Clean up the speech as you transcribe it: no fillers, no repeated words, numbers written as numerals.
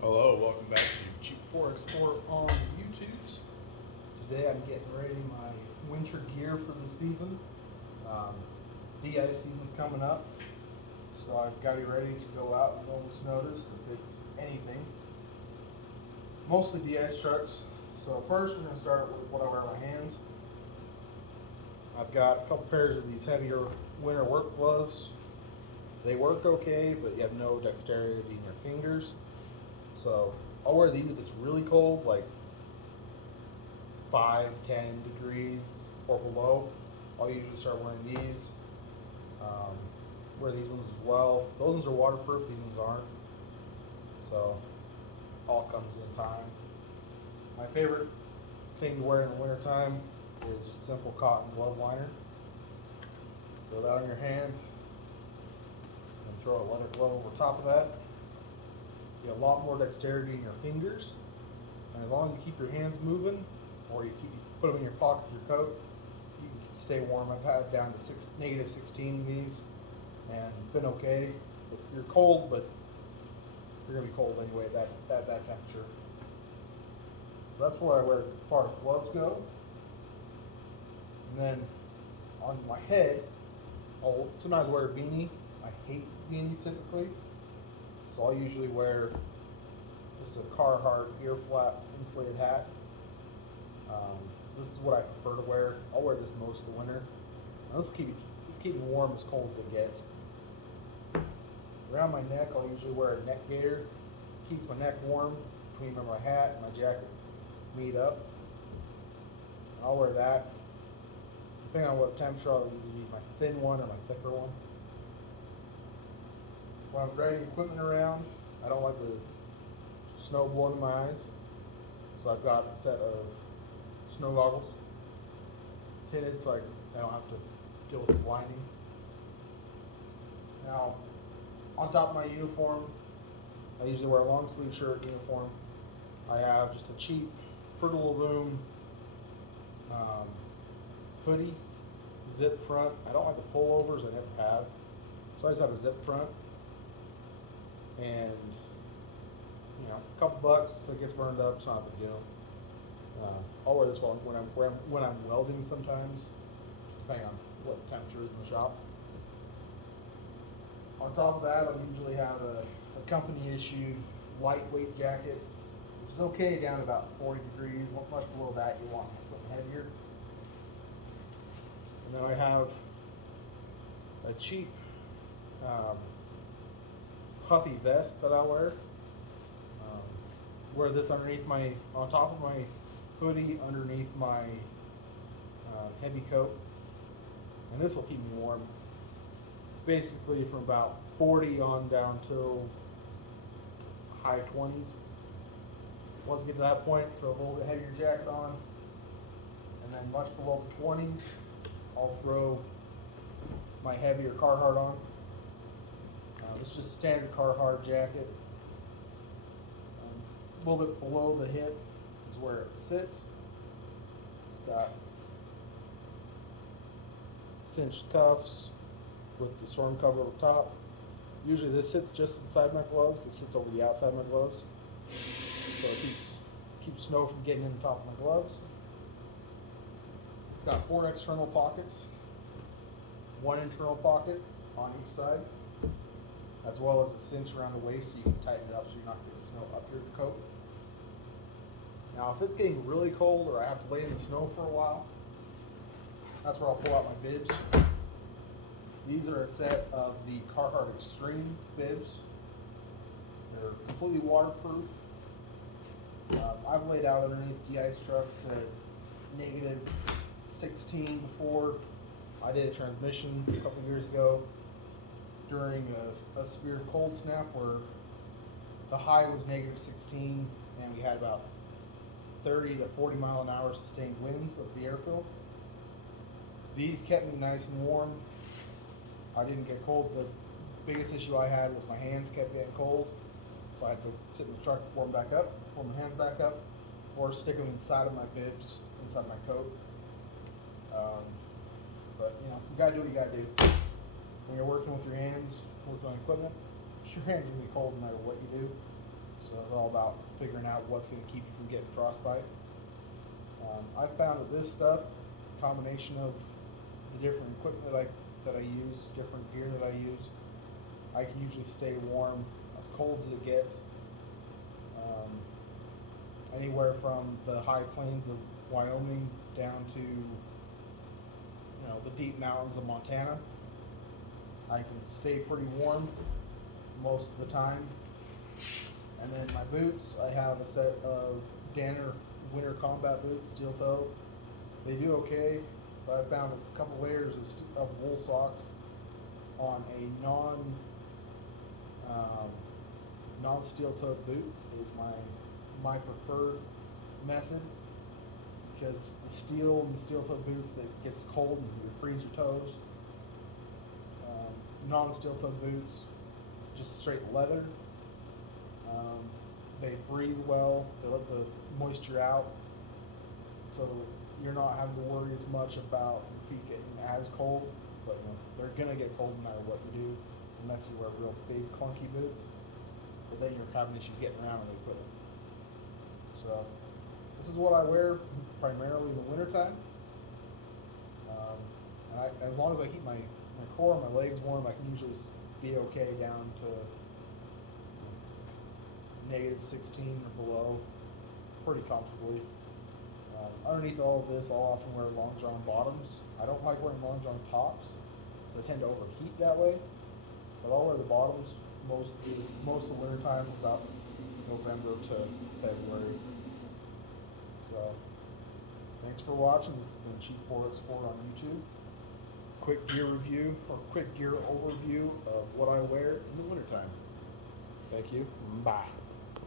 Hello, welcome back to Cheap Forex Explorer on YouTube. Today I'm getting ready my winter gear for the season. Um, De-ice season's coming up, so I've got to be ready to go out on moment's notice to fix anything. Mostly de-ice trucks. So first we're going to start with what I wear on my hands. I've got a couple pairs of these heavier winter work gloves. They work okay, but you have no dexterity in your fingers. So I'll wear these if it's really cold, like 5, 10 degrees or below. I'll usually start wearing these. Um, wear these ones as well. Those ones are waterproof, these ones aren't. So all comes in time. My favorite thing to wear in the wintertime is just simple cotton glove liner. Throw that on your hand and throw a leather glove over top of that. You have a lot more dexterity in your fingers, and as long as you keep your hands moving, or you put them in your pocket of your coat, you can stay warm. I've had down to -16 in these, and been okay. You're cold, but you're gonna be cold anyway at that temperature. So that's where I wear as far as gloves go. And then on my head, I'll sometimes wear a beanie. I hate beanies typically. So I'll usually wear, this is a Carhartt ear flap insulated hat. This is what I prefer to wear. I'll wear this most of the winter. And this will keep me warm as cold as it gets. Around my neck, I'll usually wear a neck gaiter. Keeps my neck warm between where my hat and my jacket meet up. And I'll wear that. Depending on what temperature, I'll either use my thin one or my thicker one. When I'm dragging equipment around, I don't like the snow blowing in my eyes. So I've got a set of snow goggles, tinted, so I don't have to deal with the blinding. Now, on top of my uniform, I usually wear a long sleeve shirt uniform. I have just a cheap Fruit of the Loom hoodie, zip front. I don't like the pullovers, I never have. So I just have a zip front. And a couple bucks. If it gets burned up, it's not a big deal. I'll wear this when I'm welding sometimes, depending on what the temperature is in the shop. On top of that, I'll usually have a company issued lightweight jacket, which is okay down to about 40 degrees. Much below that, you want something heavier. And then I have a cheap puffy vest that I wear. Wear this on top of my hoodie, underneath my heavy coat, and this will keep me warm. Basically, from about 40 on down till high 20s. Once you get to that point, throw a little bit heavier jacket on, and then much below the 20s, I'll throw my heavier Carhartt on. This is just a standard Carhartt jacket. A little bit below the hip is where it sits. It's got cinched cuffs with the storm cover over top. Usually this sits just inside my gloves. It sits over the outside of my gloves. So it keeps snow from getting in the top of my gloves. It's got 4 external pockets, 1 internal pocket on each side, as well as a cinch around the waist so you can tighten it up so you're not getting snow up your coat. Now, if it's getting really cold or I have to lay in the snow for a while, that's where I'll pull out my bibs. These are a set of the Carhartt Extreme bibs. They're completely waterproof. I've laid out underneath de-ice trucks at -16 before. I did a transmission a couple years ago during a severe cold snap where the high was -16 and we had about 30 to 40 mile an hour sustained winds of the airfield. These kept me nice and warm. I didn't get cold. The biggest issue I had was my hands kept getting cold, so I had to sit in the truck, warm back up, warm my hands back up, or stick them inside of my bibs, inside my coat. But you gotta do what you gotta do. When you're working with your hands, working on equipment, your hands are gonna be cold no matter what you do. So it's all about figuring out what's going to keep you from getting frostbite. I've found that this stuff, combination of the different equipment that I use, different gear that I use, I can usually stay warm as cold as it gets. Anywhere from the high plains of Wyoming down to the deep mountains of Montana. I can stay pretty warm most of the time. And then my boots, I have a set of Danner winter combat boots, steel toe. They do okay, but I found a couple layers of wool socks on a non steel toe boot is my preferred method, because the steel and the steel toe boots, that gets cold and you freeze your toes. Non steel toe boots, just straight leather. They breathe well, they let the moisture out, so you're not having to worry as much about your feet getting as cold, but they're gonna get cold no matter what you do, unless you wear real big clunky boots, but then you're having issues getting around when you put it. So this is what I wear primarily in the wintertime. As long as I keep my core and my legs warm, I can usually be okay down to -16 or below pretty comfortably. Underneath all of this, I'll often wear long john bottoms. I don't like wearing long john tops. They tend to overheat that way. But I'll wear the bottoms most of the winter time, about November to February. So thanks for watching. This has been Chief Forex Sport on YouTube. Quick gear review, or quick gear overview of what I wear in the wintertime. Thank you. Bye.